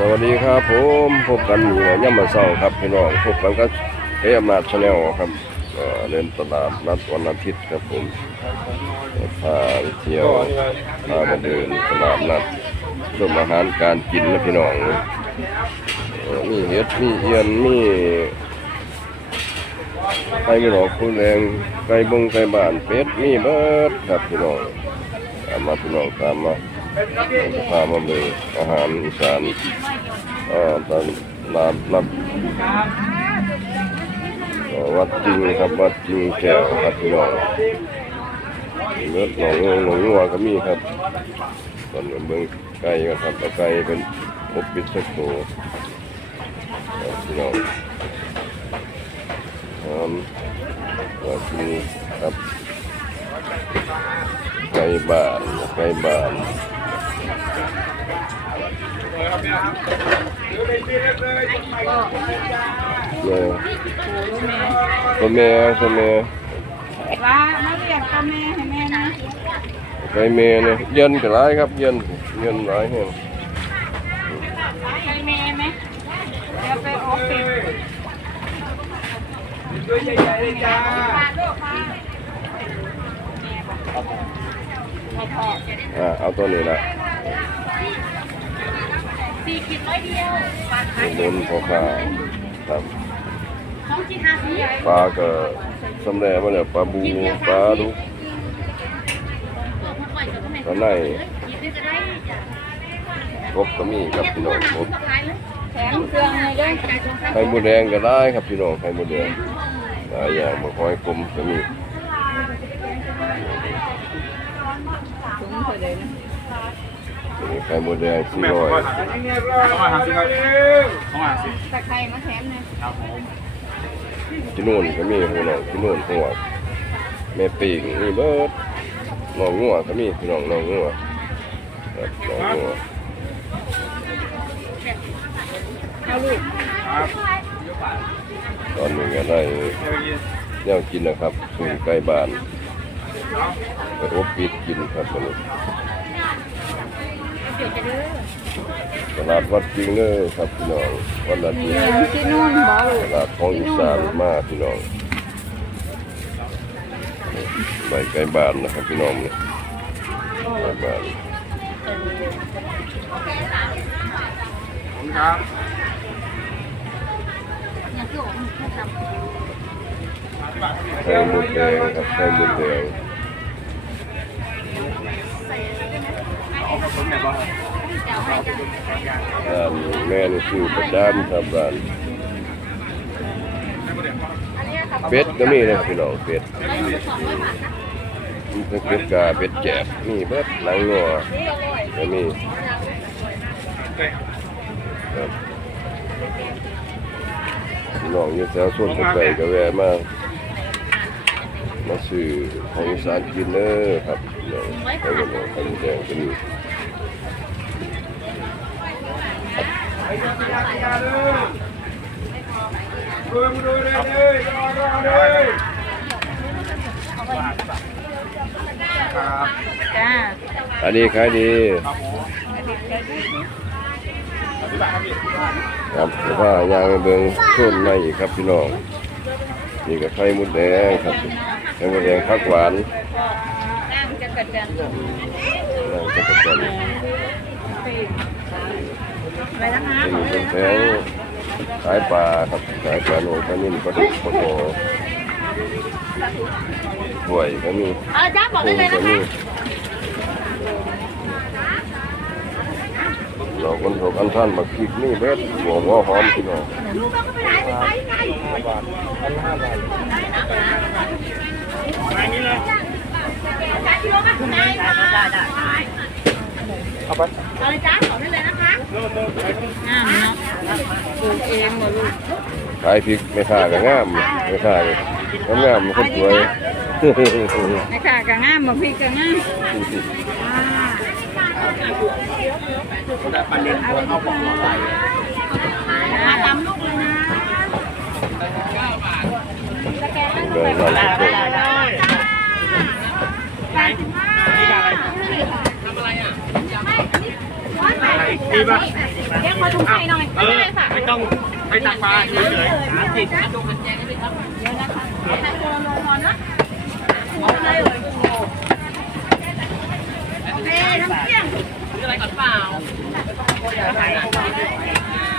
สวัสดีครับผมพบกันอยู่ในย่ำมาเศร้าครับพี่น้องพบกันก็เอ้อำนาจชาแนลครับเอ่อเล่นตลาดนัดวันอาทิตย์ครับผมพาเที่ยวพามาเดินตลาดนัดชมอาหารการกินนะพี่น้องมีเห็ดมีเอียนมีไก่หลอกคุณแรงไก่บงไก่บ้านเป็ดมีเบิดครับพี่น้องตามมาพี่น้องตามมา ผมจะพามาดูอาหารอีสานเอ่อตลาดนัดเอ่อวัดจริงครับวัดจริงแก้วครับพี่น้องเลือดหนองหนองงัวก็มีครับ ตอนเบิ่งไก่กันครับไก่เป็นอบปิดสักตัวพี่น้องหอมวัดจริงครับไก่บ้านไก่บ้าน ตัวแม่ตัวแม่ว่ามาเรียกตัวแม่ให้แม่นะไก่แม่เนี่ยเย็นก็หลายครับเย็นเย็นหลายแห่งใช่แม่ไหมเดี๋ยวไปออฟฟิศอ่าเอาตัวนี้ละ สี่ขีดร้อยเดียวปลาบนพอขาครับสองขีดห้าสิบปลาก็สำเร็จมาแล้วปลาบูปลาดุกปลาในขีดนึงก็ได้จ้ะกบก็มีครับพี่น้องกบแถมเครื่องเลยด้วยไข่มดแดงก็ได้ครับพี่น้องไข่มดแดงหลายอย่างมาคอยกลมก็มีถุงเท่าไหร่นะมี ไข่มดแดงสี่ร้อยต้องมาหาสิครับต้องมาหาสิตะไคร้มาแถมเลยครับผมที่นู่นก็มีพี่น้องที่นู่นหัวแม่ปีกนี่เบิดน้องงัวก็มีพี่น้องน้องงัวครับน้องงัวเอาลูกครับตอนนี้ก็ได้เดี๋ยวกินแนวกินนะครับสู่ใกล้บ้านไปอบปิดกินครับวันนี้ เดี๋ยวจะเด้อ ตลาดวัดจริงเลยครับพี่น้องวันอาทิตย์ที่นู่นบ่ลูตกลาดของอีสานมาพี่น้องไปใกล้บ้านนะครับพี่น้องเนี่ยใกล้บ้านผมครับอย่างที่บอกมันทำไข่มดแดงครับไข่มดแดง ด้านแม่นี่ชื่อประจำครับร้านเป็ดก็มีนะครับพี่น้องเป็ดมีทั้งเป็ดกาเป็ดแจบมีเบิดหนังงัวก็มีครับพี่น้องอยู่แถวส่วนไกลก็แวะมามาซื้อของสานกินเด้อครับพี่น้องไข่มดแดงไข่มดแดงก็มี ดูมาดูเลยเลยรอรอเลยครับจ้าอันนี้ขายดีครับผมที่บ้านครับพี่ครับเดี๋ยวว่ายางไปเบิ่งส่วนในอีกครับพี่น้อง นี่ก็ไข่มดแดงครับไข่มดแดงผักหวานนั่งจะกระจันนั่นก็จะเป็น อะไรนะคะนี่เป็นแผงขายปลาครับขายปลาโลปลานิ่มปลาดุกปลาโตถ้วยก็มีเออจ้าบอกกุ้ได้งเลยก็นะมีคะเราคนถกอันท่านบักพริกนี่เบ็ดหัวหัวหอมพี่น้องลูกเราก็ไปไหนไปไงอะไรนี้เลยจ้ากิโลมาคุณนายมาได้ได้เอาไปเอาเลยจ้าขอได้เลย นะคะเริ่มเริ่มไปงามเนาะปลูกเองเหรอลูกขายพริกไม่ค่าก็งามไม่ค่าก็งามคนสวยในค่ะกะงามบางพี่กะงามได้ปันเด็นตัวเข้าบอกหัวไปมาตามลูกเลยนะเดินมาเลยนี่อะไร ดีป่ะเรียกมาถุงไข่หน่อยไม่ได้ค่ะไม่ต้องไปตักปลาเฉยๆสามสิบเดี๋ยวนะคะใส่โคโลนอนนะเอาได้เลยโอเคน้ำเที่ยง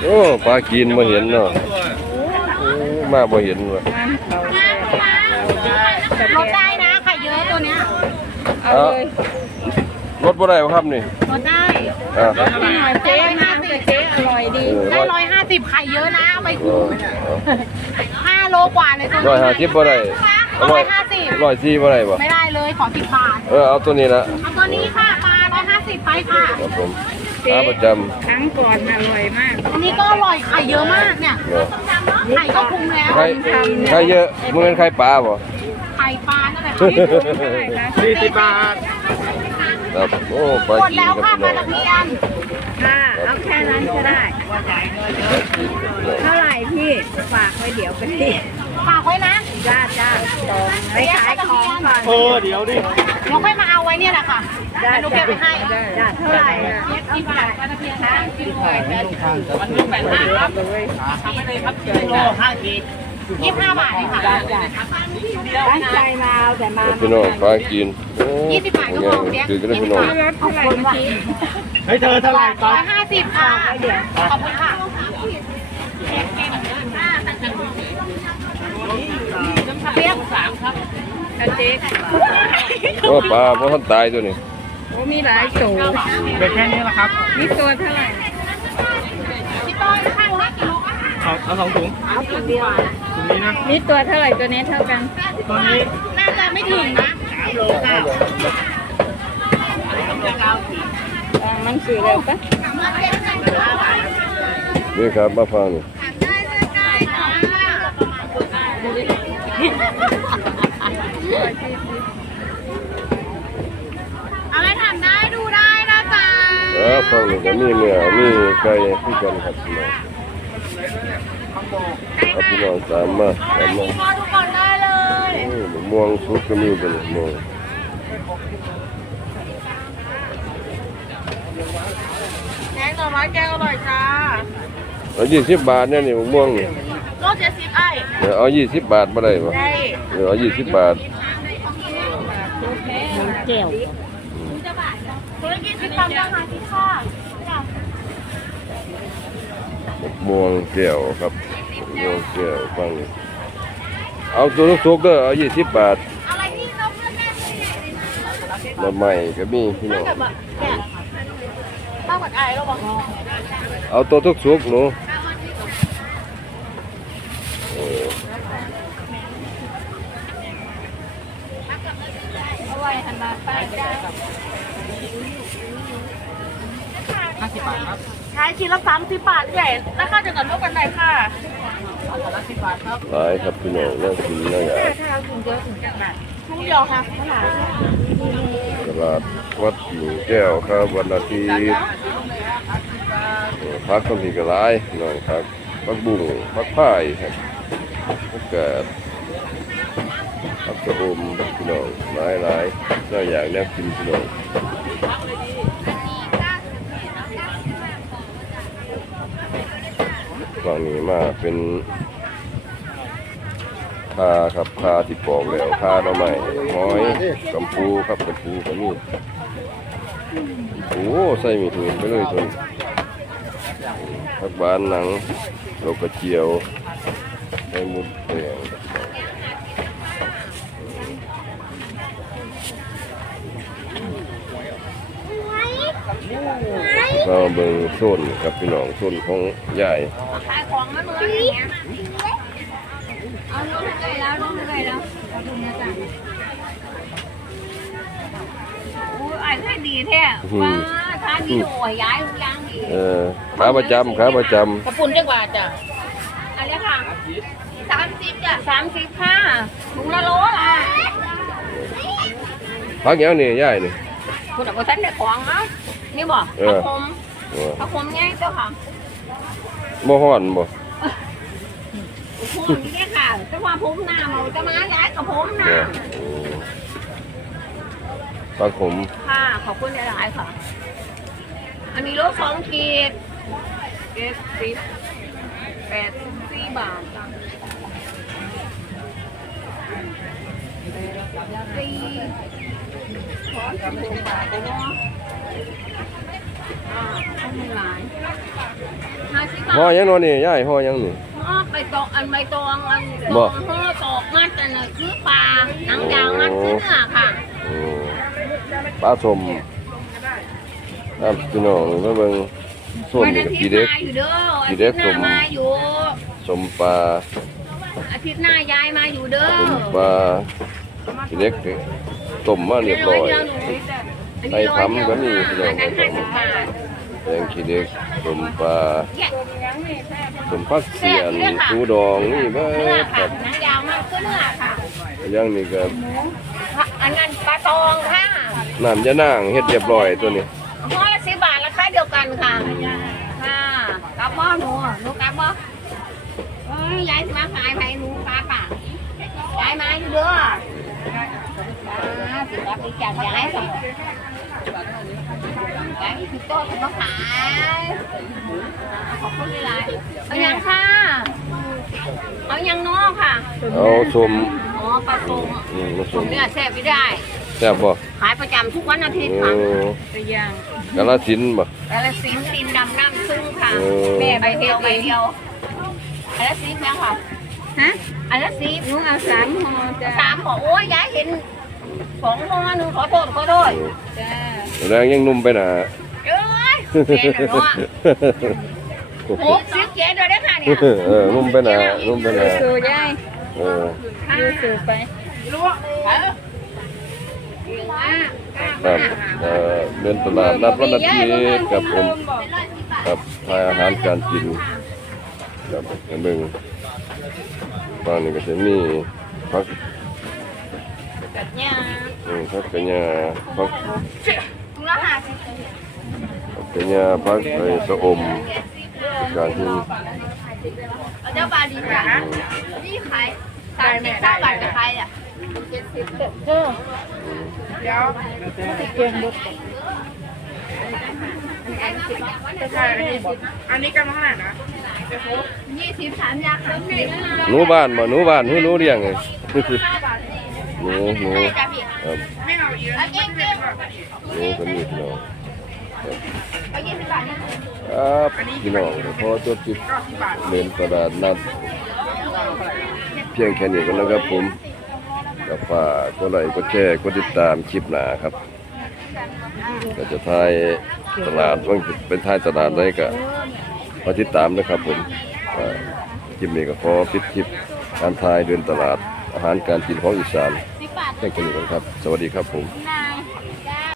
โอ้ปลากินมาเห็นเนาะโอ้มาบ่เห็นว่ะลดได้นะไข่เยอะตัวเนี้ยเอาร ถบ่ได้บ่ครับนี่ลดได้อ่านี่หน่อยเจ๊ห้าสิบเจ๊อร่อยดี ได้ร้อยห้าสิบไข่เยอะนะเอาไปคุ้มห้าโลกว่าเลยตัวนี้ร้อยห้าสิบบ่ได้ร้อยห้าสิบร้อยสี่บ่ได้บ่ไม่ได้เลยขอสิบบาท เออเอาตัวนี้ละเอาตัวนี้ค่ะปลาร้อยห้าสิบไปค่ะครับผมขาประจำครั้งก่อนอร่อยมาก อันนี้ก็อร่อยไข่เยอะมากเนี่ย ไข่ก็คุ้มแล้วใครใครเยอะมึงเป็นใครปลาบ่ไข่ปลานั่นแหละสี่สิบบาท ครับโอ้ปลาหมดกินแล้วครัค่ะบปพี่ลาน้องตะเพียนค่ะ เอาแค่นั้นก็ได้เท่าไหร่พี่ฝากไว้เดี๋ยวไปที่ฝากไว้นะจ้าจ้าตรงไปขายของก่อนเออเดี๋ยวดิเดี๋ยวค่อยมาเอาไว้เนี่ยแหละค่ะจ้าเดี๋ยวหนูเก็บไปให้จ้าเท่าไหร่อะสิบบาทปลาตะเพียนนะสิบบาทมันนึ่งแปดห้าครับทำไปเลยครับกิโลห้าขีด ยี่สิบห้าบาทเองค่ะตั้งใจมาเอาแต่มาพี่น้องปลากินโอ้ยี่สิบบาทก็พอเจ๊คือก็ได้ยี่สิพี่บน้องบาทเท่าไหร่เมื่อกี้เฮ้ยเธอเท่าไหร่ก่อร้อนยห้าสิบค่ะขอบคุณค่ะเปรี้ยวสามครับกระเจ๊กโอ้ปลาเพราะท่านตายตัวนี้โอ้มีหลายตัวเด็กแค่นี้แหละครับนี่ตัวเท่าไหร่พี่ต้อยข้างละกิโลอะเอาเอาสองถุงเอาตัวเดียวถุง นี้นะนี่ตัวเท่าไหร่ตัวนี้เท่ากัน ตัวนี้น่าจะไม่ถึงนะสามโลเก้าอ่ามันสื่อเร็วปะนี่ครับมาฟังนี่อะไรถามได้ดูได้นะจ๊ะ แล้วฟังนี่ก็มีเนื้อมีไก่คือกันครับพี่น้ องครับพี่น้องตามมาตามมาพอทุกคนได้เลยมะม่วงสุกก็มีเป็นมะม่วงแกงหน่อไม้แกงอร่อยจ้าเอายี่สิบบาทเนี่ยนี่มะม่วงนี่โลเจ็ดสิบไอ้เดี๋ยวเอายี่สิบบาทมาได้ปะได้เดี๋ยวเอายี่สิบบาทเจียวธุรกิจสิบปังราคาที่ค่ะ มะม่วงแก้วครับมะม่วงแก้วฟังเอาตัวลูกสุกเด้อเอายี่สิบบาทอะไรที่เราเพื่อนแม่ซื้อใหญ่เลยนะมาใหม่ก็มีพี่น้องเนี่มากกว่าไอ้เราบอาตัวทุกสุกหนูเออเอาไว้หันมาป้าจ้า ห้า สิบบาทครับขายชิ้นละสามสิบบาทใหญ่ราคาจะกันเท่ากันไหนค่ะหลายครับพี่น้องน่ากินน่าอยากทุกเดียวค่ะเท่าไหร่ตลาดวัดหญิงแก้วครับวันอาทิตย์เออพักคนที่ก็หลายพี่น้องครับพักบุ้งพักพายครับพักกาดพักกระอมพี่น้องหลายหลายน่าอยากแนบกินพี่น้อง ฝั่งนี้มาเป็นคาครับคาที่ปอกแล้วคาหน่อไม้หอยกำปูครับกำปูก็มีโอ้ใส่มีถุงไปเลยทุนผักบานหนังโลกระเจียวใส่มุดแดงเราเบิ่งโซนครับพี่น้องโซนของยาย ขายของมาเมื่อนี้เอาลูกไปแล้วลูกไปแล้วเอาดูนะจ๊ะอู้ไอ้ไม่ดีแท้ว้าท่านดีโอ้ยย้ายทุกอย่างดีเออขาประจำขาประจกระปุ่นจังหวัดจ้ะอะไรค่ะสามสิบจ้ะสามสิบค่ะถุงละโลละพักอย่างนี้ยายนี่คุณเอาไปทันได้ของเนาะนี่บอกเอผัอกขมเออผักขมง่ายเจ้าค่ะ บ่ฮ้อนบ่ผมนี่ค่ะจะว่าผมหน้าเราจะมาย้ายกับผมหน้าเนี่ยปลาขมค่ะขอบคุณหลายๆค่ะ อันนี้รถสองขีดเจ็ดสิบแปดสิบสี่บาทจ้ะสี่ขอสิบหกบาทเนาะอ่าเอาไม่ หลายห้าสิบบาทห่อยังเนาะนี่ยายห่อยังนี่อ๋อใบตองอันใบตองอันบ่ห่อตอกมัดอันน่ะคือปลาหนังยางมัดคือเนื้อค่ะโอ้ปลาสมครับพี่น้องมาเบิ่งส้มวันนี่อากับทิกีตย์เด็กมาอยู่เด้ออากี่ทิเด็ตกย์หน้าผมมาอยู่สมปลาอาทิตย์หน้ายายมาอยู่เด้อสมปลากีเด็กต้มมาเรียบร้อย ไอ้ทำก็มีพี่น้องอันนั้นห้าสิบบาทแกงขี้เด็กสมปลาเนี่ยสมพักเสียนปูดองนี่เบิเนื้อดคค่ะรับหนังยางมัดคือเนื้อค่ะอย่างนี้ก็อันนั้นปลาตองค่ะน้ำยะนางเฮ็ดเรียบร้อยตัวนี้ห่อละสิบบาทราคาเดียวกันค่ะค่ะกลับบ่หนูหนูกลับบ่เอ้ยยายสิมาขายไผหนูปลาป่ายายมาอยู่เด้ออ่าสิ รับอีกจากยายสั่งยายคือโต๊ะมาขายขอบคุณหลายๆเอายังค่ะเอายังน้อค่ะเอาสมอ๋อปลาโป่งอืมมาสผมมเนี่ยแซ่บไม่ได้ แซ่บบ่ขายประจำทุกวันอาทิตย์เอค่ะอกาลสินธุ์บ่ แต่ละสินดินดำน้ำซึ้งค่ะเออแม่ใบเดียวใบเดียวอันละสิบยังค่ะฮะอันละสิบหนูเอาสามห่อจ้ะสามบอกโอ้ยยายเห็น สองห่อหนึ่งขอโทษขอโทษจ้าแรงยังหนุ่มไปหน่ะเอ้ยเจ็ดเนาะหกสิบเจ็ดเลยเด้อค่ะเนี่ยเออนุ่มไปหน่ะนุ่มไปหน่ะสู่ยายเออดูสู่ไปรู้เออเก่งมากครับเอ่อเดินตลาดนัดวันอาทิตย์กับผมครับทายอาหารการกินครับให้เบิ่งฝั่งนี้ก็จะมีผัก เนี่ยอืมผักกะหญ้าผักถุงละห้าสิบผักกะหญ้าผักไอ้สะอมการที่เอาเจ้าปลาดีกว่านี่ขายสามสิบเก้าบาทกับใครอะเจ็ดสิบเออเดี๋ยวเกียงรถอันนี้กันเท่าไหร่นะยี่สิบสามยาค่ะหนูบ้านบ่หนูบ้านหนูหนูเลี้ยงไง หนูหนูใช่จ้ะพี่ครับไม่เอาเยอะเอาเจ๊งเจ๊งหนูก็มีพี่น้องเอายี่สิบครับพี่น้องพอจบคลิปเล่นตลาดนัดเพียงแค่นี้ก็แล้วครับผมกับฝากกดไลค์กดแชร์กดติดตามคลิปหนาครับ ก็จะทายตลาดว่าเป็นทายตลาดได้ก็มาติดตามนะครับผมคลิปนี้ก็ขอปิดคลิปการทายเดินตลาด อาหารการกินของอีสานสิบบาทแค่นี้กันครับ สวัสดีครับผม